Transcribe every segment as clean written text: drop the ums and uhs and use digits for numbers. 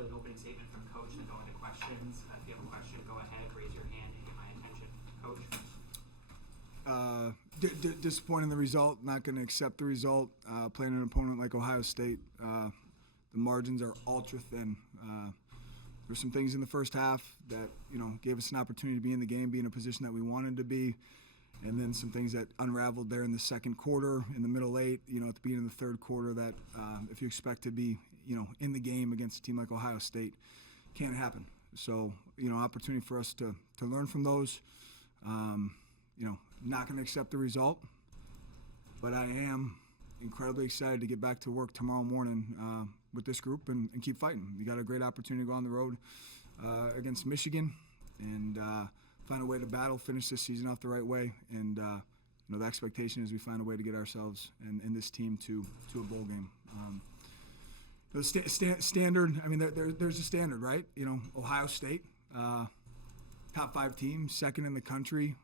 start with an opening statement from Coach and then go into questions. If you have a question, go ahead, raise your hand and get my attention. Coach? Disappointed in the result, not going to accept the result. Playing an opponent like Ohio State, the margins are ultra thin. There's some things in the first half that gave us an opportunity to be in the game, be in a position that we wanted to be, and then some things that unraveled there in the second quarter, in the middle eight, at the beginning of the third quarter. That if you expect to be in the game against a team like Ohio State, can't happen. So opportunity for us to learn from those. Not going to accept the result, but I am incredibly excited to get back to work tomorrow morning with this group and keep fighting. We got a great opportunity to go on the road against Michigan and find a way to battle, finish this season off the right way. And the expectation is we find a way to get ourselves and this team to a bowl game. The standard, I mean, there's a standard, right? Ohio State, top 5 team, second in the country,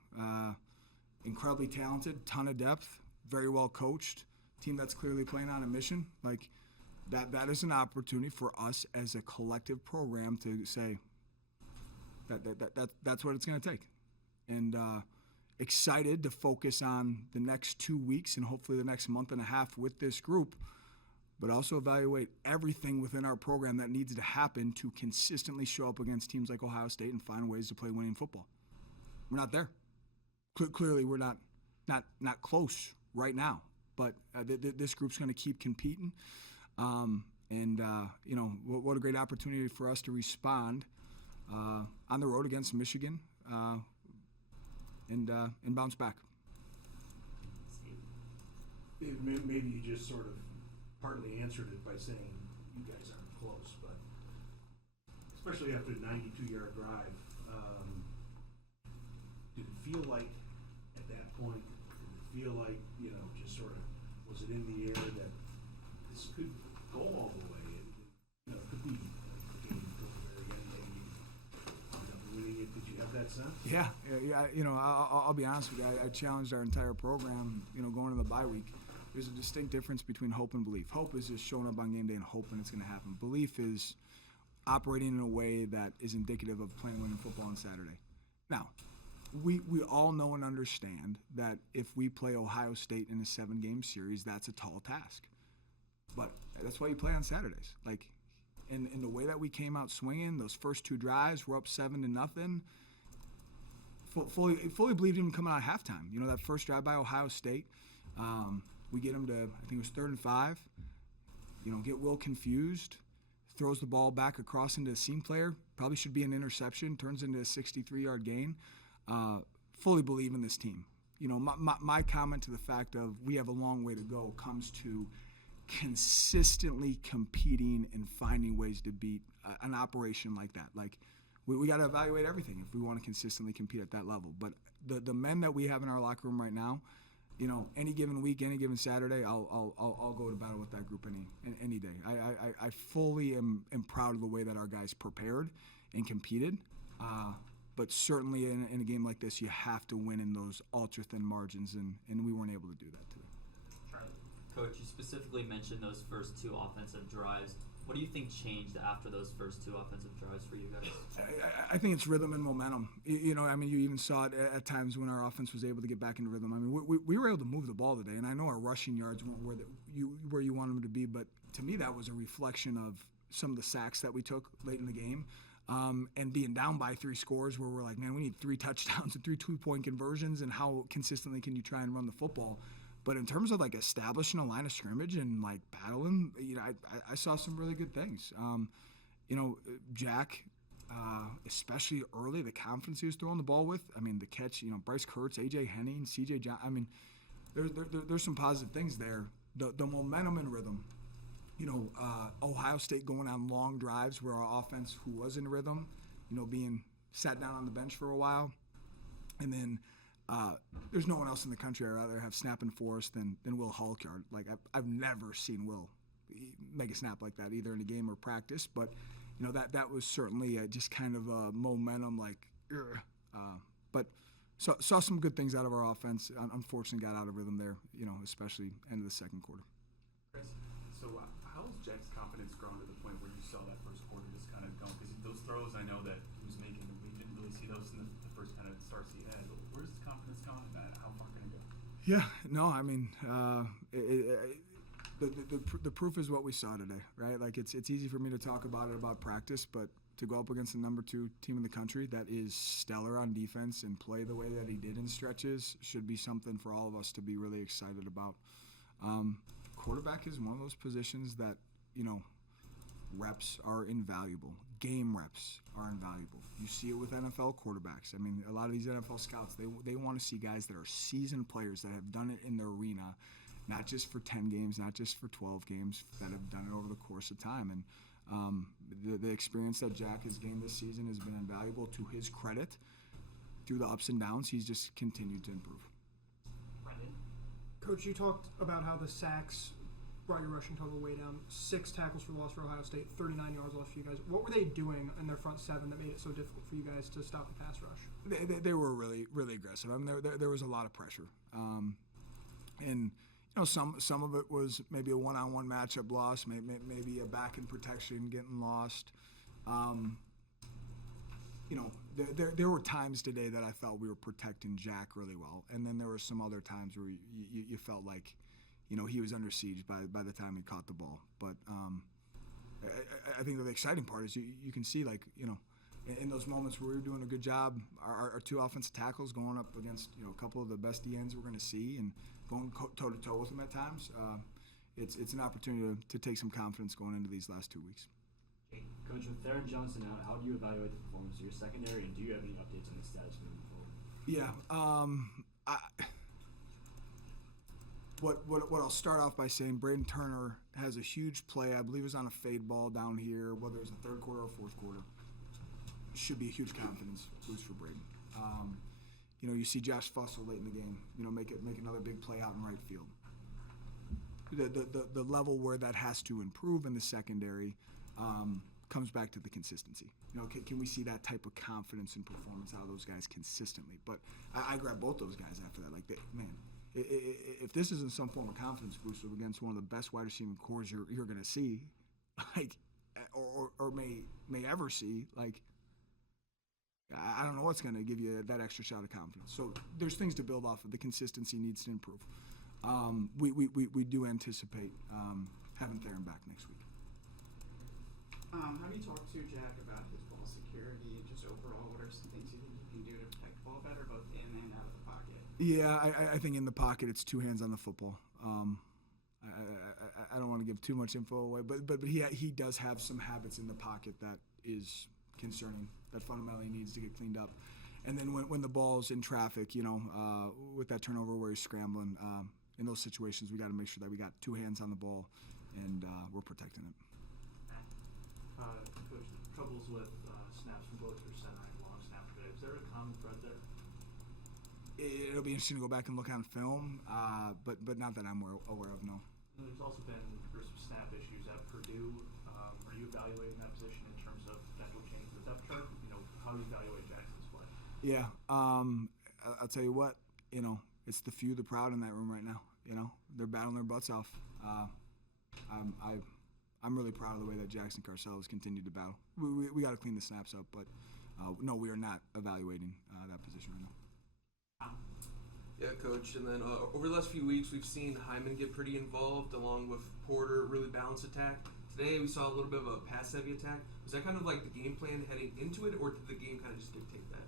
incredibly talented, ton of depth, very well coached, team that's clearly playing on a mission. Like that is an opportunity for us as a collective program to say that's what it's going to take. And excited to focus on the next 2 weeks and hopefully the next month and a half with this group, but also evaluate everything within our program that needs to happen to consistently show up against teams like Ohio State and find ways to play winning football. We're not there. Clearly, we're not close right now, but this group's going to keep competing. What a great opportunity for us to respond on the road against Michigan and bounce back. Maybe you just sort of partly answered it by saying you guys aren't close, but especially after a 92-yard drive, did it feel like at that point, just sort of, was it in the air that this could go all the way? It could be a game until the very end, maybe end up winning it. Did you have that sense? Yeah. I'll be honest with you. I challenged our entire program, going into the bye week. There's a distinct difference between hope and belief. Hope is just showing up on game day and hoping it's going to happen. Belief is operating in a way that is indicative of playing winning football on Saturday. Now, we all know and understand that if we play Ohio State in a 7-game series, that's a tall task. But that's why you play on Saturdays. Like, in the way that we came out swinging, those first 2 drives, we're up 7-0. Fully believed in coming out at halftime. That first drive by Ohio State, we get him to, I think it was 3rd and 5. Get Will confused, throws the ball back across into a seam player. Probably should be an interception, turns into a 63-yard gain. Fully believe in this team. My comment to the fact of we have a long way to go comes to consistently competing and finding ways to beat an operation like that. Like, we got to evaluate everything if we want to consistently compete at that level. But the men that we have in our locker room right now, any given week, any given Saturday, I'll go to battle with that group any day. I fully am proud of the way that our guys prepared and competed. But certainly in a game like this, you have to win in those ultra-thin margins, and we weren't able to do that today. Charlie? Coach, you specifically mentioned those first 2 offensive drives. What do you think changed after those first 2 offensive drives for you guys? I think it's rhythm and momentum. You even saw it at times when our offense was able to get back into rhythm. We were able to move the ball today, and I know our rushing yards weren't where you want them to be, but to me that was a reflection of some of the sacks that we took late in the game. And being down by 3 scores where we're like, man, we need 3 touchdowns and 3 2-point conversions, and how consistently can you try and run the football? But in terms of like establishing a line of scrimmage and like battling, I saw some really good things. Jack, especially early, the confidence he was throwing the ball with. The catch, Bryce Kirtz, AJ Henning, CJ John. There's some positive things there. The momentum and rhythm. Ohio State going on long drives where our offense, who was in rhythm, being sat down on the bench for a while. And then there's no one else in the country I'd rather have snapping for us than Will Hulkyard. Like, I've never seen Will make a snap like that, either in a game or practice. But, that was certainly just kind of a momentum, but saw some good things out of our offense. Unfortunately, got out of rhythm there, especially end of the second quarter. Chris? So How has Jack's confidence grown to the point where you saw that first quarter just kind of go? Because those throws, I know that he was making, we didn't really see those in the first kind of starts he had. But where's his confidence gone, and how far can it go? Yeah, no, I mean, the proof is what we saw today, right? Like it's easy for me to talk about it about practice, but to go up against the number 2 team in the country that is stellar on defense and play the way that he did in stretches should be something for all of us to be really excited about. Quarterback is one of those positions that, reps are invaluable. Game reps are invaluable. You see it with NFL quarterbacks. I mean, a lot of these NFL scouts, they want to see guys that are seasoned players that have done it in their arena, not just for 10 games, not just for 12 games, that have done it over the course of time. And the experience that Jack has gained this season has been invaluable. To his credit, through the ups and downs, he's just continued to improve. Brendan? Coach, you talked about how the sacks brought your rushing total way down. 6 tackles for loss for Ohio State, 39 yards lost for you guys. What were they doing in their front 7 that made it so difficult for you guys to stop the pass rush? They were really, really aggressive. I mean, there was a lot of pressure. And some of it was maybe a one-on-one matchup loss, maybe a back in protection getting lost. There were times today that I felt we were protecting Jack really well, and then there were some other times where you felt like, he was under siege by the time he caught the ball. But I think the exciting part is you can see, like, in those moments where we were doing a good job, our 2 offensive tackles going up against a couple of the best DNs we're going to see and going toe-to-toe with them at times, it's an opportunity to take some confidence going into these last 2 weeks. Coach, with Theron Johnson out, how do you evaluate the performance of your secondary, and do you have any updates on the status moving forward? Yeah. What I'll start off by saying, Braden Turner has a huge play. I believe it was on a fade ball down here, whether it was the third quarter or fourth quarter. Should be a huge confidence boost for Braden. You see Josh Fussell late in the game, make another big play out in right field. The level where that has to improve in the secondary comes back to the consistency. Can we see that type of confidence and performance out of those guys consistently? But I grab both those guys after that. If this isn't some form of confidence booster against one of the best wide receiving cores you're going to see, or may ever see, I don't know what's going to give you that extra shot of confidence. So there's things to build off of. The consistency needs to improve. We do anticipate having Theron back next week. Have you talked to Jack about his ball security and just overall what are some things you think you can do to protect the ball better, both in and out of the pocket? Yeah, I think in the pocket it's 2 hands on the football. I don't want to give too much info away, but he does have some habits in the pocket that is concerning, that fundamentally needs to get cleaned up. And then when the ball's in traffic, with that turnover where he's scrambling, in those situations we got to make sure that we got 2 hands on the ball and we're protecting it. Coach, troubles with snaps from both your center and long snaps. Is there a common thread there? It'll be interesting to go back and look on film, but not that I'm aware of, no. There's also been some snap issues at Purdue. Are you evaluating that position in terms of potential change to the depth chart? How do you evaluate Jackson's play? Yeah, I'll tell you what, it's the few, the proud in that room right now. They're battling their butts off. I'm really proud of the way that Jackson Carcel has continued to battle. We got to clean the snaps up, but no, we are not evaluating that position right now. Yeah, Coach. And then over the last few weeks, we've seen Hyman get pretty involved along with Porter, really balanced attack. Today, we saw a little bit of a pass-heavy attack. Was that kind of like the game plan heading into it, or did the game kind of just dictate that?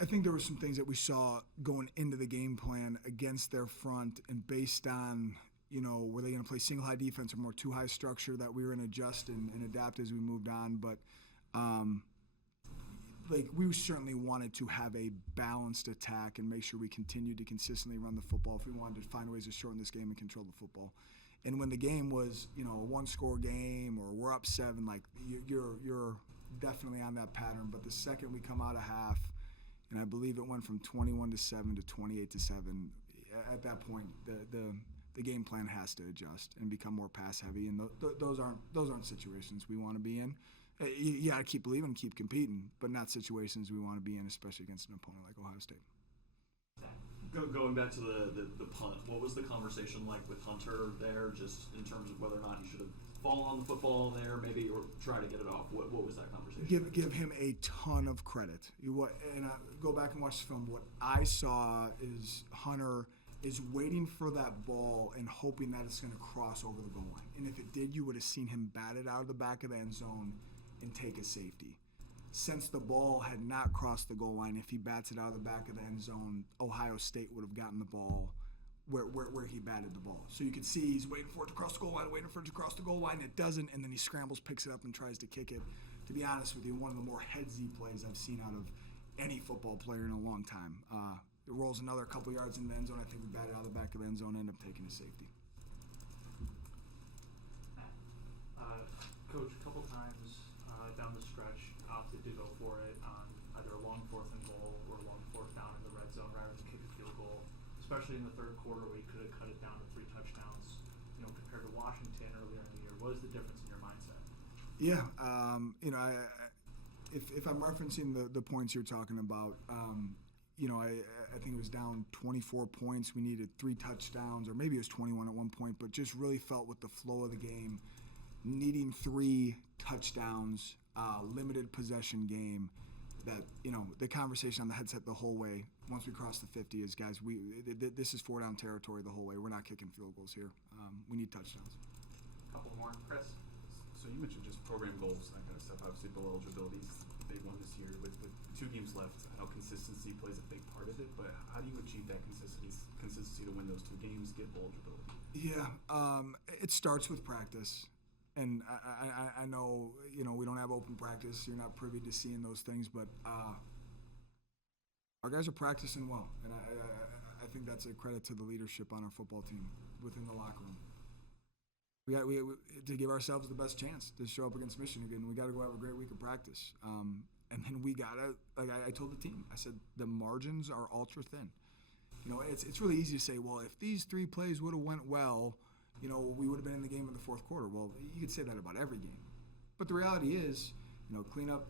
I think there were some things that we saw going into the game plan against their front, and based on, were they going to play single high defense or more 2 high structure, that we were going to adjust and adapt as we moved on. But we certainly wanted to have a balanced attack and make sure we continued to consistently run the football if we wanted to find ways to shorten this game and control the football. And when the game was, a 1-score game or we're up 7, you're definitely on that pattern. But the second we come out of half, and I believe it went from 21-7 to 28-7, at that point the game plan has to adjust and become more pass heavy, and those aren't situations we want to be in. You got to keep believing, keep competing, but not situations we want to be in, especially against an opponent like Ohio State. Going back to the punt, what was the conversation like with Hunter there, just in terms of whether or not he should have fallen on the football there, maybe, or try to get it off? What was that conversation? Give him a ton of credit. Go back and watch the film. What I saw is Hunter is waiting for that ball and hoping that it's going to cross over the goal line. And if it did, you would have seen him bat it out of the back of the end zone and take a safety. Since the ball had not crossed the goal line, if he bats it out of the back of the end zone, Ohio State would have gotten the ball where he batted the ball. So you can see he's waiting for it to cross the goal line, waiting for it to cross the goal line. It doesn't, and then he scrambles, picks it up, and tries to kick it. To be honest with you, one of the more headsy plays I've seen out of any football player in a long time. It rolls another couple yards in the end zone. I think we batted out of the back of the end zone, end up taking a safety. Coach, a couple times down the stretch, opted to go for it on either a long 4th and goal or a long 4th down in the red zone rather than kick a field goal, especially in the third quarter where he could have cut it down to 3 touchdowns, compared to Washington earlier in the year. What is the difference in your mindset? Yeah, if I'm referencing the points you're talking about, I think it was down 24 points. We needed 3 touchdowns, or maybe it was 21 at one point, but just really felt with the flow of the game, needing 3 touchdowns, limited possession game, that, the conversation on the headset the whole way, once we cross the 50 is, guys, this is 4-down territory the whole way. We're not kicking field goals here. We need touchdowns. A couple more, Chris. So you mentioned just program goals and that kind of stuff. Obviously, bowl eligibility is a big one this year. With 2 games left, I know consistency plays a big part of it, but how do you achieve that consistency to win those 2 games, get bowl eligibility? Yeah, it starts with practice. And I know, we don't have open practice. You're not privy to seeing those things, but our guys are practicing well. And I think that's a credit to the leadership on our football team within the locker room. We to give ourselves the best chance to show up against Michigan, we got to go have a great week of practice. And then we got to, like I told the team, I said, the margins are ultra thin. It's really easy to say, well, if these 3 plays would have went well, we would have been in the game in the fourth quarter. Well, you could say that about every game. But the reality is, clean up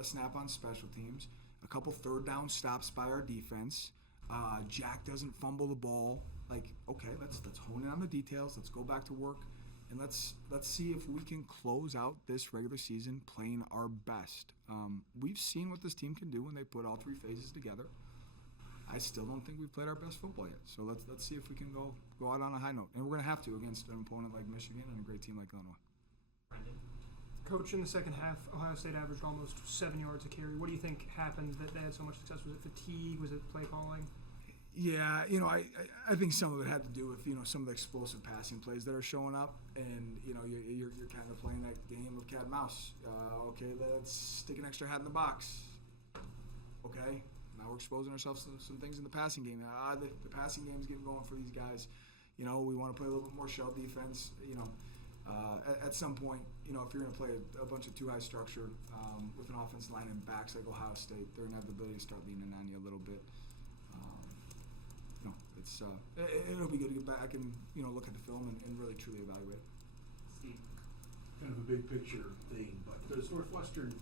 a snap on special teams, a couple 3rd down stops by our defense. Jack doesn't fumble the ball. Like, okay, let's hone in on the details. Let's go back to work. And let's see if we can close out this regular season playing our best. We've seen what this team can do when they put all 3 phases together. I still don't think we've played our best football yet. So let's see if we can go out on a high note. And we're going to have to against an opponent like Michigan and a great team like Illinois. Brendan? Coach, in the second half, Ohio State averaged almost 7 yards a carry. What do you think happened that they had so much success? Was it fatigue? Was it play calling? Yeah, I think some of it had to do with, some of the explosive passing plays that are showing up. And, you're kind of playing that game of cat and mouse. Okay, let's stick an extra hat in the box. Okay, now we're exposing ourselves to some things in the passing game. The passing game is getting going for these guys. We want to play a little bit more shell defense. At some point, if you're going to play a bunch of 2 high structure with an offensive line and backs like Ohio State, they're going to have the ability to start leaning on you a little bit. It'll be good to get back and look at the film and really truly evaluate it. Steve? Kind of a big picture thing, but does Northwestern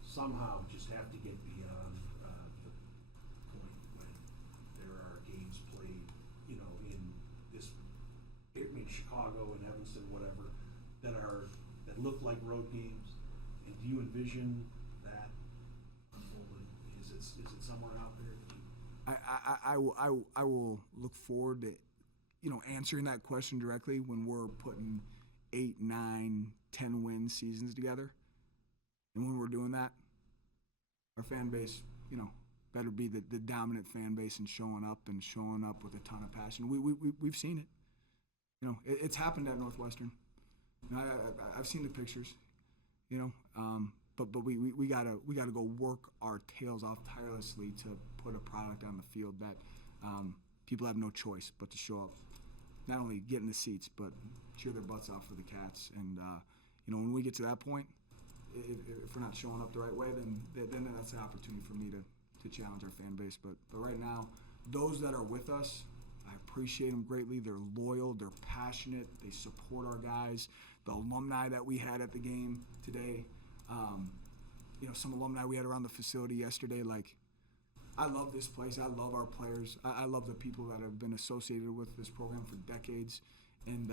somehow just have to get beyond the point when there are games played, in Chicago and Evanston, whatever, that look like road games? And do you envision that unfolding? Is it somewhere out there? I will look forward to, answering that question directly when we're putting 8, 9, 10 win seasons together. And when we're doing that, our fan base, better be the dominant fan base and showing up with a ton of passion. We've seen it. It's happened at Northwestern. I've seen the pictures. But we gotta go work our tails off tirelessly to put a product on the field that people have no choice but to show up, not only get in the seats but cheer their butts off for the Cats. And when we get to that point, if we're not showing up the right way, then that's an opportunity for me to challenge our fan base. But right now, those that are with us, I appreciate them greatly. They're loyal, they're passionate, they support our guys. The alumni that we had at the game today. Some alumni we had around the facility yesterday, like, I love this place. I love our players. I love the people that have been associated with this program for decades, and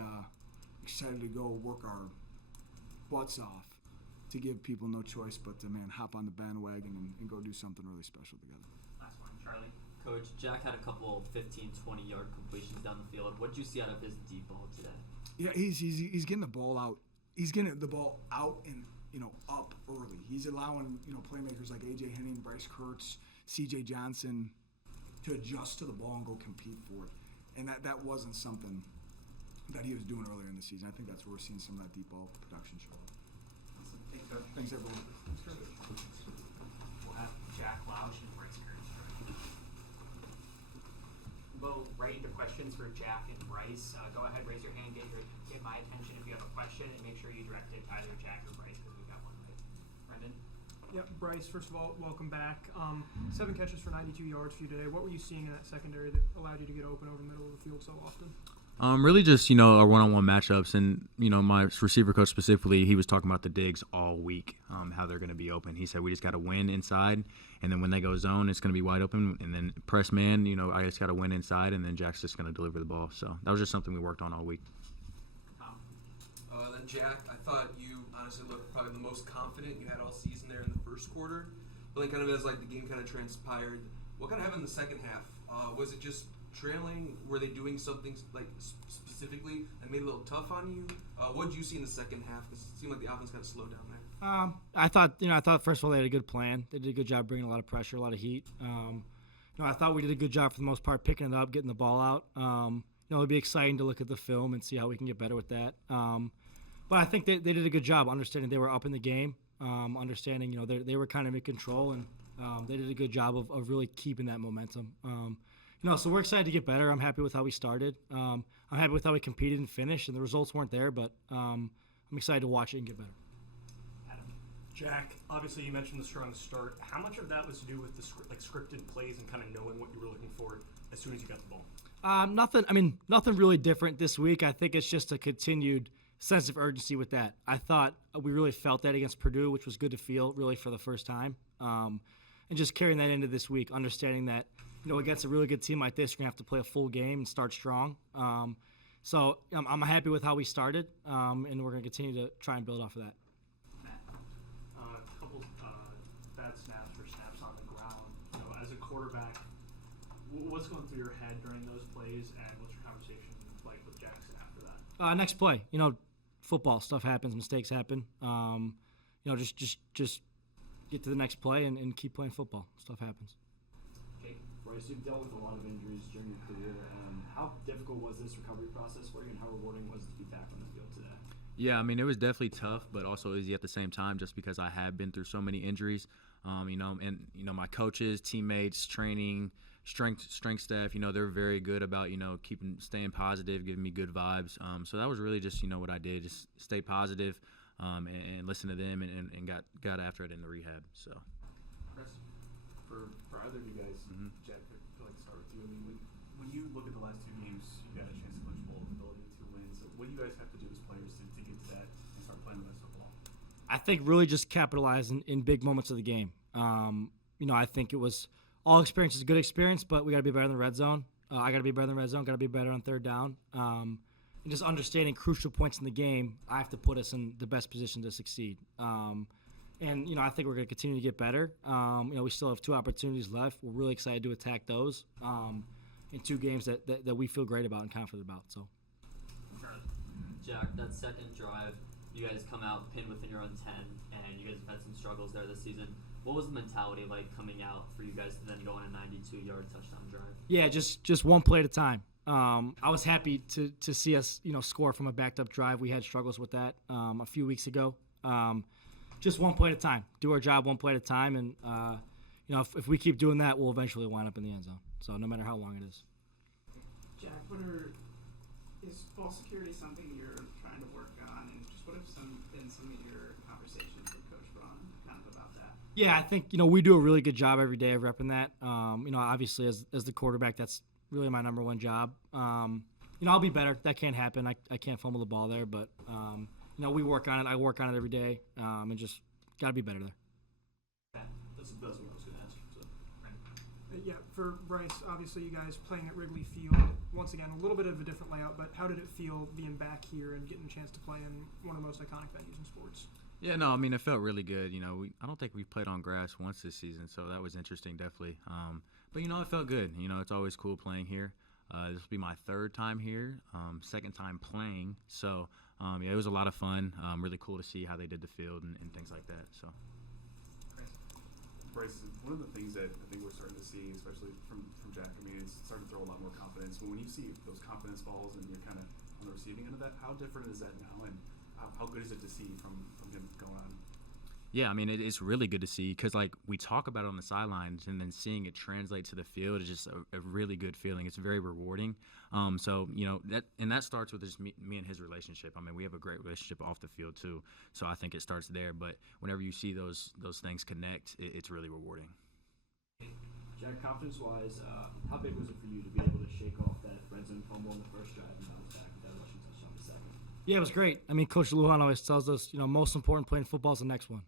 excited to go work our butts off to give people no choice but to, hop on the bandwagon and go do something really special together. Last one, Charlie. Coach, Jack had a couple 15, 20-yard completions down the field. What did you see out of his deep ball today? Yeah, he's getting the ball out. He's getting the ball out and up early. He's allowing playmakers like AJ Henning, Bryce Kirtz, CJ Johnson to adjust to the ball and go compete for it. And that wasn't something that he was doing earlier in the season. I think that's where we're seeing some of that deep ball production show up. Thanks, everyone. We'll have Jack Lausch and Bryce Kirtz. We'll go right into questions for Jack and Bryce. Go ahead, raise your hand, get my attention if you have a question, and make sure you direct it to either Jack or Bryce because we've got one right. Brendan? Yep, Bryce, first of all, welcome back. 7 catches for 92 yards for you today. What were you seeing in that secondary that allowed you to get open over the middle of the field so often? Really just, our one-on-one matchups. And, my receiver coach specifically, he was talking about the digs all week, how they're going to be open. He said we just got to win inside, and then when they go zone, it's going to be wide open. And then press man, I just got to win inside, and then Jack's just going to deliver the ball. So that was just something we worked on all week. Then Jack, I thought you honestly looked probably the most confident you had all season there in the first quarter. But then kind of as the game kind of transpired, what kind of happened in the second half? Was it just trailing? Were they doing something specifically that made it a little tough on you? What did you see in the second half? It seemed like the offense kind of slowed down there. I thought first of all they had a good plan. They did a good job bringing a lot of pressure, a lot of heat. I thought we did a good job for the most part picking it up, getting the ball out. It'd be exciting to look at the film and see how we can get better with that. But I think they did a good job understanding they were up in the game, understanding they were kind of in control, and they did a good job of really keeping that momentum. So we're excited to get better. I'm happy with how we started. I'm happy with how we competed and finished, and the results weren't there, but I'm excited to watch it and get better. Jack, obviously you mentioned the strong start. How much of that was to do with the scripted plays and kind of knowing what you were looking for as soon as you got the ball? Nothing really different this week. I think it's just a continued sense of urgency with that. I thought we really felt that against Purdue, which was good to feel really for the first time. And just carrying that into this week, understanding that, against a really good team like this, you're going to have to play a full game and start strong. So I'm happy with how we started, and we're going to continue to try and build off of that. A couple bad snaps or snaps on the ground. As a quarterback, what's going through your head during those plays, and what's your conversation like with Jackson after that? Next play, football stuff happens, mistakes happen. Just get to the next play and keep playing football. Stuff happens. Bryce, you've dealt with a lot of injuries during your career. How difficult was this recovery process for you, and how rewarding was it to be back on the field today? Yeah, it was definitely tough, but also easy at the same time, just because I have been through so many injuries. My coaches, teammates, training, strength staff, they're very good about, staying positive, giving me good vibes. So that was really just, what I did, just stay positive and listen to them and got after it in the rehab. So. Chris, for either of you guys, Jack, I'd like to start with you. When you look at the last two games, you got a chance to punch bowl, ability to win. So what do you guys have to do as players to get to that and start playing the best football? I think really just capitalizing in big moments of the game. I think it was all experience is a good experience, but we got to be better in the red zone. I got to be better in the red zone, got to be better on third down. And just understanding crucial points in the game, I have to put us in the best position to succeed. I think we're going to continue to get better. We still have 2 opportunities left. We're really excited to attack those in 2 games that we feel great about and confident about. So, Jack, that second drive, you guys come out pinned within your own 10, and you guys have had some struggles there this season. What was the mentality like coming out for you guys to then go on a 92-yard touchdown drive? Yeah, just one play at a time. I was happy to see us, score from a backed-up drive. We had struggles with that a few weeks ago. Just one play at a time. Do our job one play at a time, and if we keep doing that, we'll eventually wind up in the end zone. So no matter how long it is. Jack, is ball security something you're trying to work on, and just what have been some of your conversations with Coach Braun kind of about that? Yeah, I think we do a really good job every day of repping that. Obviously as the quarterback, that's really my number one job. I'll be better. That can't happen. I can't fumble the ball there, but we work on it. I work on it every day, and just got to be better there. That's what I was going to ask. So. Yeah, for Bryce, obviously you guys playing at Wrigley Field, once again, a little bit of a different layout, but how did it feel being back here and getting a chance to play in one of the most iconic venues in sports? Yeah, no, I mean, it felt really good. You know, I don't think we've played on grass once this season, so that was interesting, definitely. But, you know, it felt good. You know, it's always cool playing here. This will be my third time here, second time playing. So, yeah, it was a lot of fun. Really cool to see how they did the field and things like that. So. Bryce, one of the things that I think we're starting to see, especially from Jack, I mean, it's starting to throw a lot more confidence. But when you see those confidence balls and you're kind of on the receiving end of that, how different is that now? And how good is it to see from him going on? Yeah, I mean, it's really good to see because, like, we talk about it on the sidelines and then seeing it translate to the field is just a really good feeling. It's very rewarding. So, you know, that starts with just me and his relationship. I mean, we have a great relationship off the field, too. So I think it starts there. But whenever you see those things connect, it's really rewarding. Jack, confidence-wise, how big was it for you to be able to shake off that red zone fumble in the first drive and bounce back with that rushing touchdown in the second? Yeah, it was great. I mean, Coach Lujan always tells us, you know, most important play in football is the next one.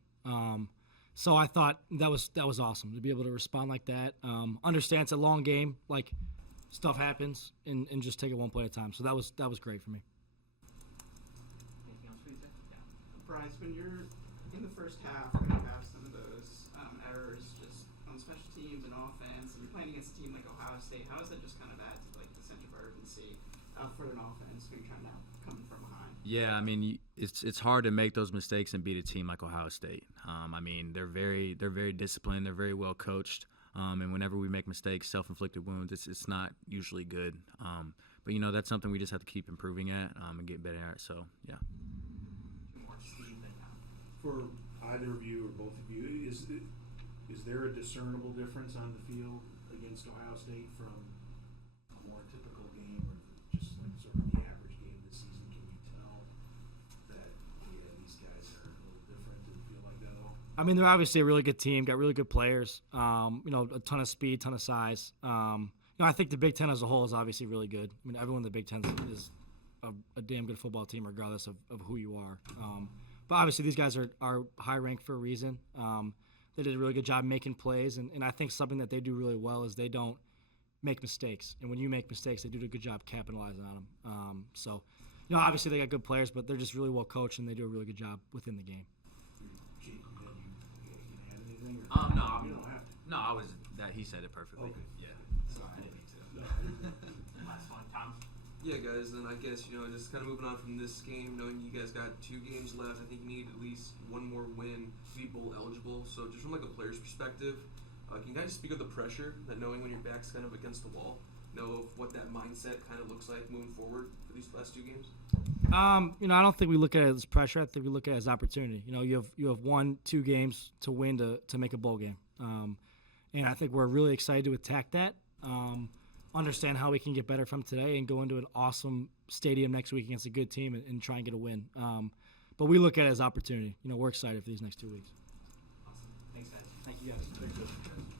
So I thought that was awesome to be able to respond like that. Understand it's a long game, like stuff happens, and just take it one play at a time. So that was great for me. Anything else for you, Zach? Yeah. Bryce, when you're in the first half, when you have some of those errors just on special teams and offense, and you're playing against a team like Ohio State, how does that just kind of add to like the sense of urgency for an offense when you're trying to come from behind? Yeah, I mean, it's hard to make those mistakes and beat a team like Ohio State. I mean, they're very disciplined. They're very well coached. And whenever we make mistakes, self-inflicted wounds, it's not usually good. But you know, that's something we just have to keep improving at and get better at. So yeah. More Steve than For either of you or both of you, is there a discernible difference on the field against Ohio State from a more typical game or just like sort of the average game this season? Can you tell that these guys are a little different? Did it feel like that at all? I mean, they're obviously a really good team, got really good players, you know, a ton of speed, ton of size. You know, I think the Big Ten as a whole is obviously really good. I mean, everyone in the Big Ten is a damn good football team regardless of who you are. But obviously these guys are high ranked for a reason. They did a really good job making plays, and I think something that they do really well is they don't make mistakes. And when you make mistakes, they do a good job capitalizing on them. So, you know, obviously they got good players, but they're just really well coached, and they do a really good job within the game. Jake, you can add anything? No, You don't have to. No, I was that he said it perfectly. Okay. Yeah. Sorry. Last one, Tom. Yeah, guys, and I guess, you know, just kind of moving on from this game, knowing you guys got 2 games left, I think you need at least one more win to be bowl eligible. So just from like a player's perspective, can you guys speak of the pressure that knowing when your back's kind of against the wall, know of what that mindset kind of looks like moving forward for these last 2 games? You know, I don't think we look at it as pressure. I think we look at it as opportunity. You know, you have 1-2 games to win to make a bowl game, and I think we're really excited to attack that. Understand how we can get better from today and go into an awesome stadium next week against a good team and try and get a win. But we look at it as opportunity. You know, we're excited for these next 2 weeks. Awesome. Thanks, guys. Thank you, guys. Thanks, guys.